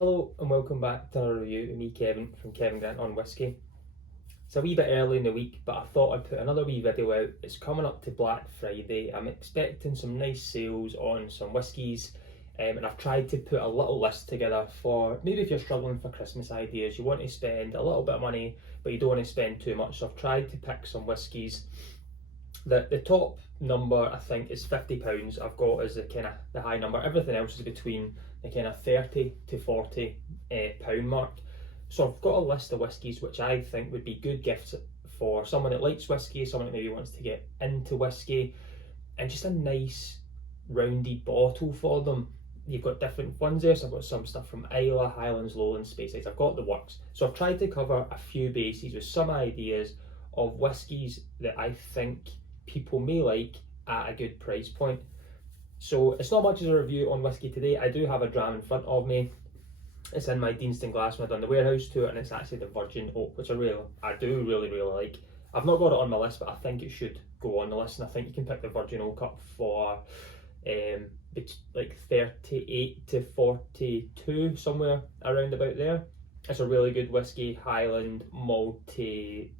Hello and welcome back to another review with me, Kevin, from Kevin Grant on Whisky. It's a wee bit early in the week, but I thought I'd put another wee video out. It's coming up to Black Friday. I'm expecting some nice sales on some whiskies, and I've tried to put a little list together for maybe if you're struggling for Christmas ideas, you want to spend a little bit of money, but you don't want to spend too much. So I've tried to pick some whiskies. The top number I think is £50. I've got as the kind of the high number. Everything else is between the kind of 30 to 40 pound mark. So I've got a list of whiskies which I think would be good gifts for someone that likes whiskey, someone that maybe wants to get into whiskey, and just a nice roundy bottle for them. You've got different ones there, so I've got some stuff from Islay, Highlands, Lowlands, Speyside. I've got the works. So I've tried to cover a few bases with some ideas of whiskies that I think people may like at a good price point. So it's not much as a review on whiskey today. I do have a dram in front of me. It's in my Deanston glass when I've done the warehouse tour, and it's actually the Virgin Oak, which I do really like. I've not got it on my list, but I think it should go on the list, and I think you can pick the Virgin Oak up for like 38 to 42, somewhere around about there. It's a really good whiskey, Highland, malty,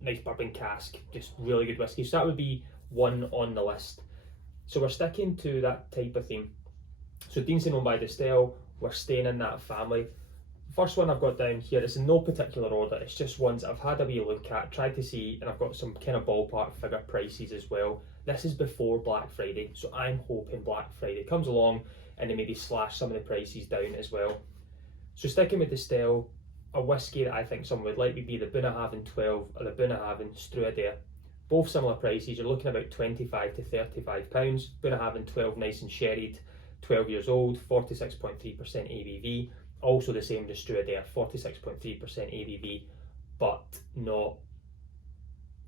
nice bourbon cask, just really good whiskey. So that would be one on the list. So we're sticking to that type of theme. So Deanston owned by Distell, we're staying in that family. First one I've got down here, it's in no particular order, it's just ones I've had a wee look at, tried to see, and I've got some kind of ballpark figure prices as well. This is before Black Friday, so I'm hoping Black Friday comes along and they maybe slash some of the prices down as well. So sticking with Distell, a whiskey that I think someone would like would be the Bunnahabhain 12 or the Bunnahabhain Struadere. Both similar prices, you're looking about 25 to 35 pounds. Bunnahabhain 12 nice and sherried, 12 years old, 46.3% ABV. Also the same as Struadere, 46.3% ABV, but not,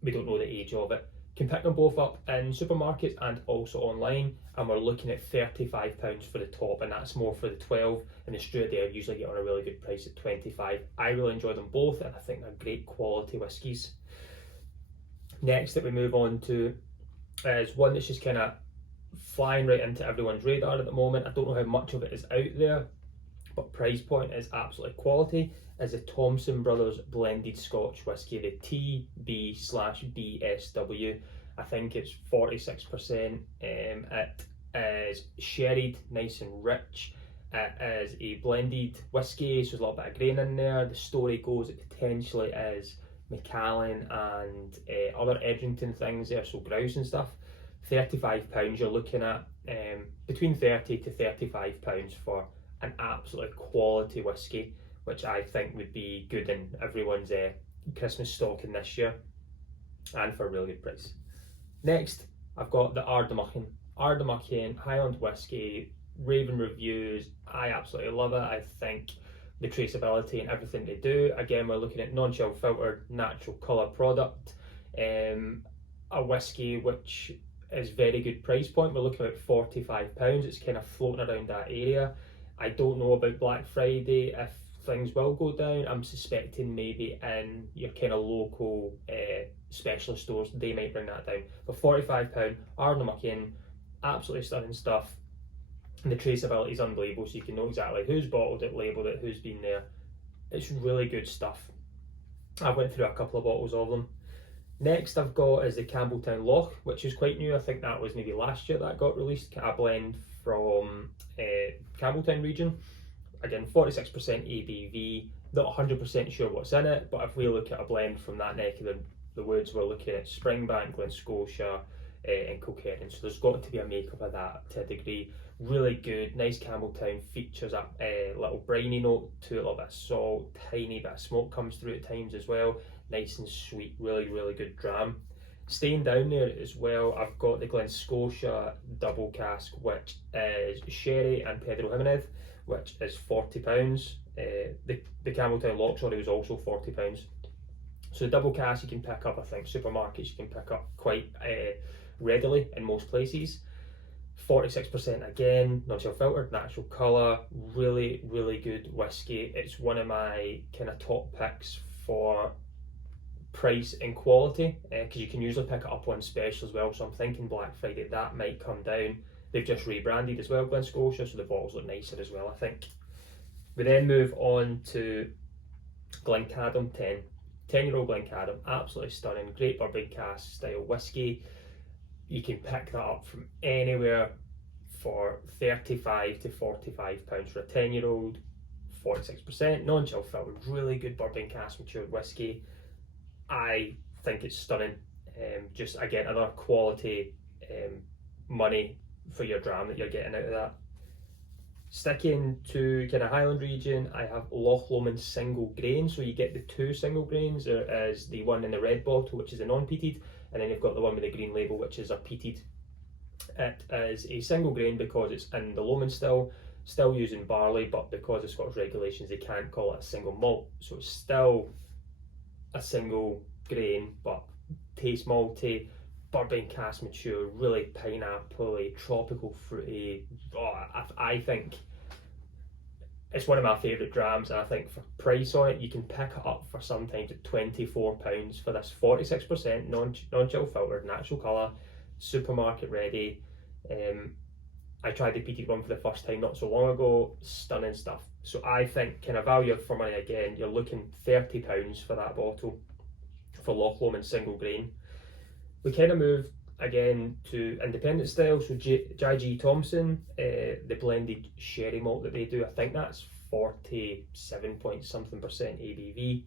we don't know the age of it. Can pick them both up in supermarkets and also online, and we're looking at £35 for the top, and that's more for the 12, and the Struadere usually get on a really good price at 25. I really enjoy them both, and I think they're great quality whiskies. Next that we move on to is one that's just kind of flying right into everyone's radar at the moment. I don't know how much of it is out there, but price point is absolutely quality, is the Thompson Brothers Blended Scotch Whisky, the TB/BSW. I think it's 46%. It is sherried, nice and rich. It is a blended whisky, so there's a little bit of grain in there. The story goes it potentially is Macallan and other Edrington things there, so grouse and stuff. £35 you're looking at, between 30 to 35 pounds for an absolutely quality whiskey, which I think would be good in everyone's Christmas stocking this year, and for a really good price. Next, I've got the Ardnamurchan Highland whiskey, raving reviews. I absolutely love it. I think the traceability and everything they do. Again, we're looking at non-chill filtered, natural colour product. A whiskey which is very good price point. We're looking at £45. It's kind of floating around that area. I don't know about Black Friday if things will go down. I'm suspecting maybe in your kind of local specialist stores they might bring that down. But £45, Ardnamurchan, absolutely stunning stuff. And the traceability is unbelievable, so you can know exactly who's bottled it, labelled it, who's been there. It's really good stuff. I went through a couple of bottles of them. Next I've got is the Campbeltown Loch, which is quite new. I think that was maybe last year that got released. A blend from Campbeltown region. Again, 46% ABV. Not 100% sure what's in it, but if we look at a blend from that neck of the woods, we're looking at Springbank, Glen Scotia, and Kilkerran. So there's got to be a makeup of that to a degree. Really good, nice Campbeltown, features a little briny note to it, a little bit of salt, tiny bit of smoke comes through at times as well. Nice and sweet, really good dram. Staying down there as well, I've got the Glen Scotia double cask, which is sherry and Pedro Jimenez, which is £40. The Campbeltown Loch, sorry, was also £40. So the double cask you can pick up, I think, supermarkets you can pick up quite readily in most places. 46% again, non-chill filtered, natural colour, really good whiskey. It's one of my kind of top picks for price and quality, because you can usually pick it up on special as well. So I'm thinking Black Friday that might come down. They've just rebranded as well, Glen Scotia, so the bottles look nicer as well, I think. We then move on to Glencadam 10-year-old Glencadam, absolutely stunning, great bourbon cask style whiskey. You can pick that up from anywhere for £35 to £45 for a 10-year-old, 46%, non-chill filtered, really good bourbon cask matured whiskey. I think it's stunning. Just again, another quality money for your dram that you're getting out of that. Sticking to kind of Highland region, I have Loch Lomond single grain. So you get the two single grains. There is the one in the red bottle, which is a non-peated, and then you've got the one with the green label, which is a peated. It is a single grain because it's in the Lomond still using barley, but because of Scottish regulations, they can't call it a single malt. So it's still a single grain, but tastes malty, bourbon cask mature, really pineapple-y, tropical fruity. I think it's one of my favourite drams, and I think for price on it, you can pick it up for sometimes at £24 for this 46% non-chill filtered, natural colour, supermarket ready. I tried the peated one for the first time not so long ago, stunning stuff. So I think kind of value for money again, you're looking £30 for that bottle for Loch Lomond single grain. We kind of move again to independent style, so J.G. Thompson, the blended sherry malt that they do, I think that's 47 point something percent ABV.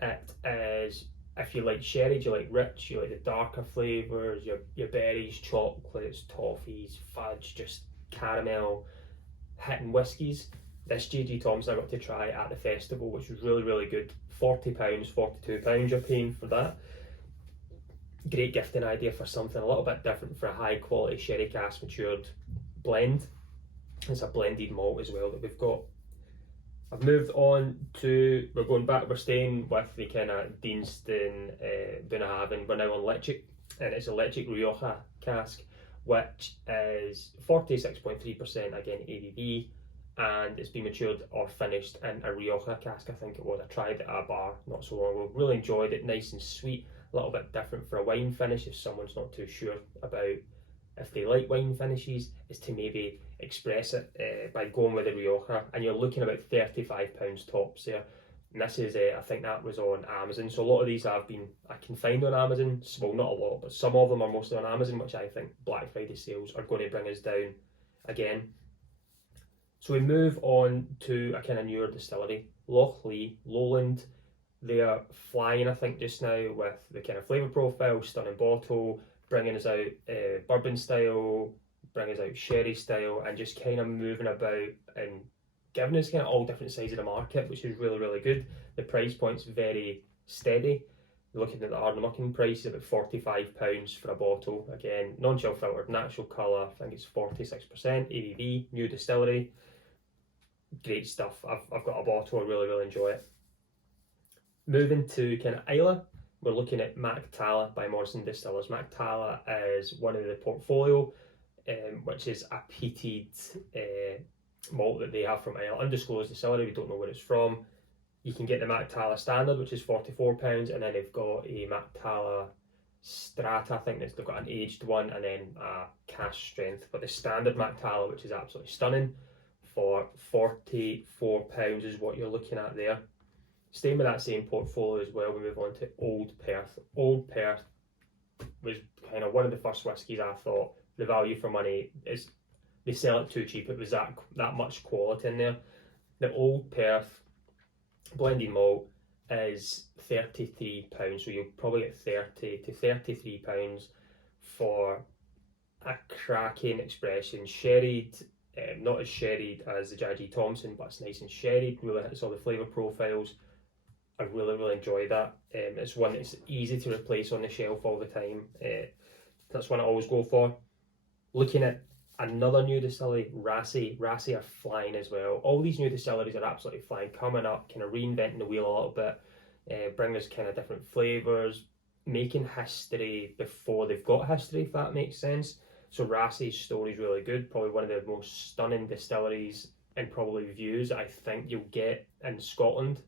It is, if you like sherry, do you like rich, you like the darker flavours, your berries, chocolates, toffees, fudge, just caramel hitting whiskies. This J.G. Thompson I got to try at the festival, which was really, really good. £40, £42 you're paying for that. Great gifting idea for something a little bit different for a high quality sherry cask matured blend. It's a blended malt as well that we've got. I've moved on to, we're staying with the kind of Deanston, Bunnahabhain. We're now on Lechic, and it's a Lechic Rioja cask, which is 46.3% again ABV, and it's been matured or finished in a Rioja cask, I think it was. I tried it at a bar not so long ago, really enjoyed it, nice and sweet, a little bit different for a wine finish if someone's not too sure about if they like wine finishes, is to maybe express it by going with the Rioja, and you're looking about £35 tops there. And this is, I think that was on Amazon, so a lot of these I can find on Amazon, well not a lot, but some of them are mostly on Amazon, which I think Black Friday sales are going to bring us down again. So we move on to a kind of newer distillery, Loch Lee, Lowland. They are flying, I think, just now with the kind of flavour profile, stunning bottle, bringing us out bourbon style, bringing us out sherry style, and just kind of moving about and giving us kind of all different sides of the market, which is really, really good. The price point's very steady. Looking at the Ardnamurchan price, about £45 for a bottle. Again, non-chill filtered, natural colour, I think it's 46% ABV, new distillery. Great stuff. I've got a bottle, I really, really enjoy it. Moving to kind of Islay, we're looking at Mactala by Morrison Distillers. Mactala is one of the portfolio, which is a peated malt that they have from Islay. Undisclosed distillery, we don't know where it's from. You can get the Mactala Standard, which is £44, and then they've got a Mactala Strata, I think they've got an aged one, and then a cask strength. But the standard Mactala, which is absolutely stunning, for £44 is what you're looking at there. Staying with that same portfolio as well, we move on to Old Perth. Old Perth was kind of one of the first whiskies I thought the value for money is they sell it too cheap. It was that much quality in there. The Old Perth blended malt is £33, so you'll probably get £30 to £33 for a cracking expression, sherried. Not as sherried as the J.G. Thompson, but it's nice and sherried, really hits all the flavour profiles. I really, really enjoy that. It's one that's easy to replace on the shelf all the time. That's one I always go for. Looking at another new distillery, Rassie. Rassie are flying as well. All these new distilleries are absolutely flying, coming up, kind of reinventing the wheel a little bit, bringing us kind of different flavours, making history before they've got history, if that makes sense. So Rassie's story is really good, probably one of the most stunning distilleries and probably views I think you'll get in Scotland.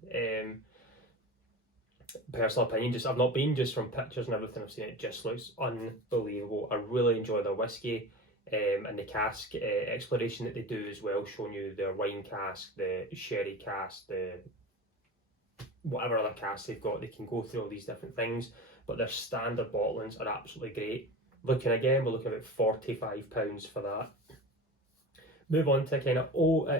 Personal opinion, I've not been, just from pictures and everything I've seen, it just looks unbelievable. I really enjoy their whiskey. and the cask exploration that they do as well, showing you their wine cask, the sherry cask, the whatever other casks they've got. They can go through all these different things, but their standard bottlings are absolutely great. We're looking about £45 for that. Move on to kind of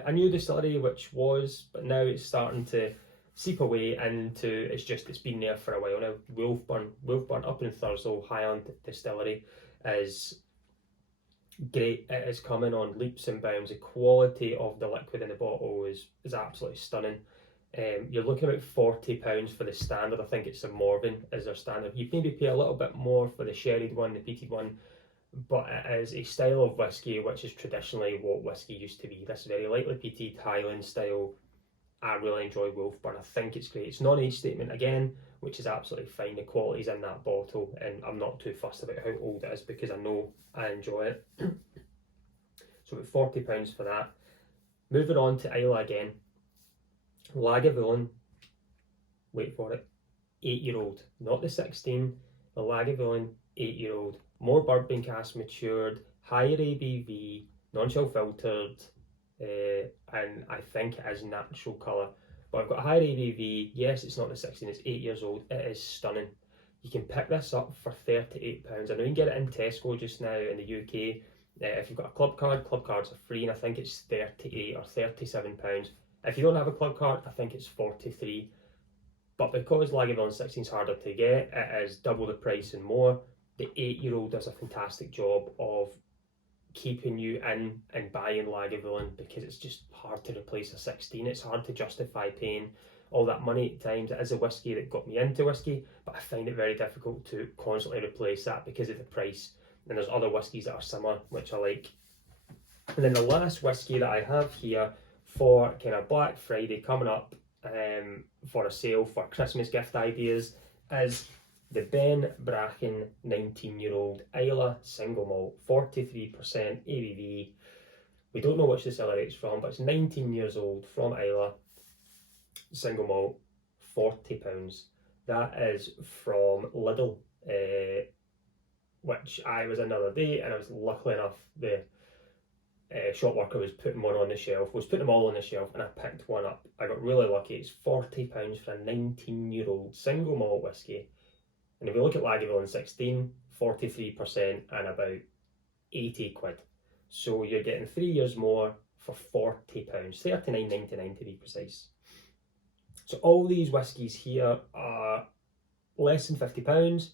a new distillery, which was, but now it's starting to seep away into, it's been there for a while now. Wolfburn up in Thurso, Highland Distillery is great. It is coming on leaps and bounds. The quality of the liquid in the bottle is absolutely stunning. You're looking at about £40 for the standard. I think it's a Morven is their standard. You maybe pay a little bit more for the sherried one, the peated one, but it is a style of whiskey which is traditionally what whiskey used to be. This very lightly peated Highland style. I really enjoy Wolfburn. I think it's great. It's not an age statement again, which is absolutely fine. The quality's in that bottle, and I'm not too fussed about how old it is because I know I enjoy it. So about £40 for that. Moving on to Islay again. Lagavulin, wait for it, 8-year-old, not the 16, the Lagavulin 8-year-old, more bourbon cask matured, higher ABV, non-chill filtered, and I think it is natural colour. But I've got a higher ABV. Yes, it's not the 16, it's 8 years old. It is stunning. You can pick this up for £38. I know you can get it in Tesco just now in the UK. If you've got a club cards are free, and I think it's £38 or £37. If you don't have a club card, I think it's £43. But because Lagavulin 16 is harder to get, it is double the price and more. The 8-year-old does a fantastic job of keeping you in and buying Lagavulin because it's just hard to replace a 16. It's hard to justify paying all that money at times. It is a whiskey that got me into whiskey, but I find it very difficult to constantly replace that because of the price. And there's other whiskies that are similar, which I like. And then the last whiskey that I have here for kind of Black Friday coming up for a sale for Christmas gift ideas is the Ben Bracken 19-year-old Islay single malt, 43% ABV. We don't know which distillery it's from, but it's 19 years old from Islay, single malt, £40. That is from Lidl, which I was in the other day, and I was lucky enough, the shop worker was putting one on the shelf, was putting them all on the shelf, and I picked one up. I got really lucky. It's £40 for a 19-year-old single malt whiskey. And if you look at Lagavulin 16, 43% and about 80 quid. So you're getting 3 years more for £40, £39.99 to be precise. So all these whiskies here are less than £50,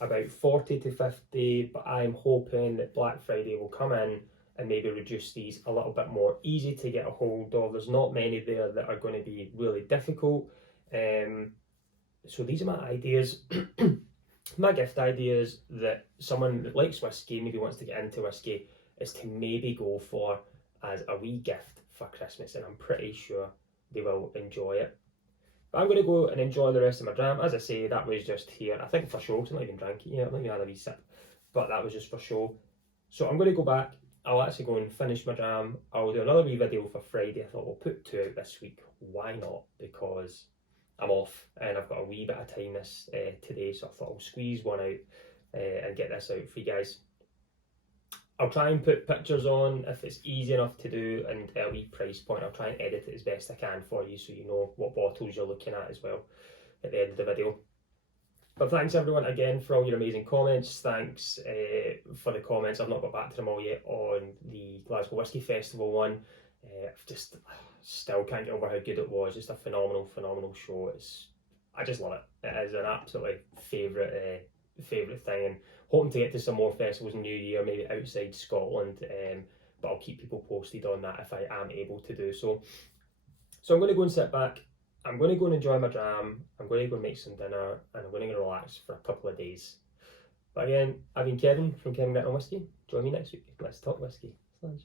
about 40 to 50, but I'm hoping that Black Friday will come in and maybe reduce these a little bit more, easy to get a hold of. There's not many there that are going to be really difficult. So these are my ideas, my gift ideas that someone that likes whiskey, maybe wants to get into whiskey, is to maybe go for as a wee gift for Christmas, and I'm pretty sure they will enjoy it. But I'm going to go and enjoy the rest of my dram. As I say, that was just here, I think for show, because I'm not even drinking yet, I've not even had a wee sip, but that was just for show. So I'm going to go back, I'll actually go and finish my dram. I'll do another wee video for Friday. I thought we'll put 2 out this week. Why not? Because I'm off and I've got a wee bit of time this today, so I thought I'll squeeze one out and get this out for you guys. I'll try and put pictures on if it's easy enough to do, and a wee price point. I'll try and edit it as best I can for you so you know what bottles you're looking at as well at the end of the video. But thanks everyone again for all your amazing comments. Thanks for the comments. I've not got back to them all yet on the Glasgow Whisky Festival one. I've just still can't get over how good it was. Just a phenomenal show. I just love it. It is an absolutely favourite thing, and hoping to get to some more festivals in the new year, maybe outside Scotland. But I'll keep people posted on that if I am able to do so. So I'm going to go and sit back. I'm going to go and enjoy my dram. I'm going to go and make some dinner, and I'm going to go relax for a couple of days. But again, I've been Kevin from Kevin Grit on Whisky. Join me next week. Let's talk whiskey. Thanks.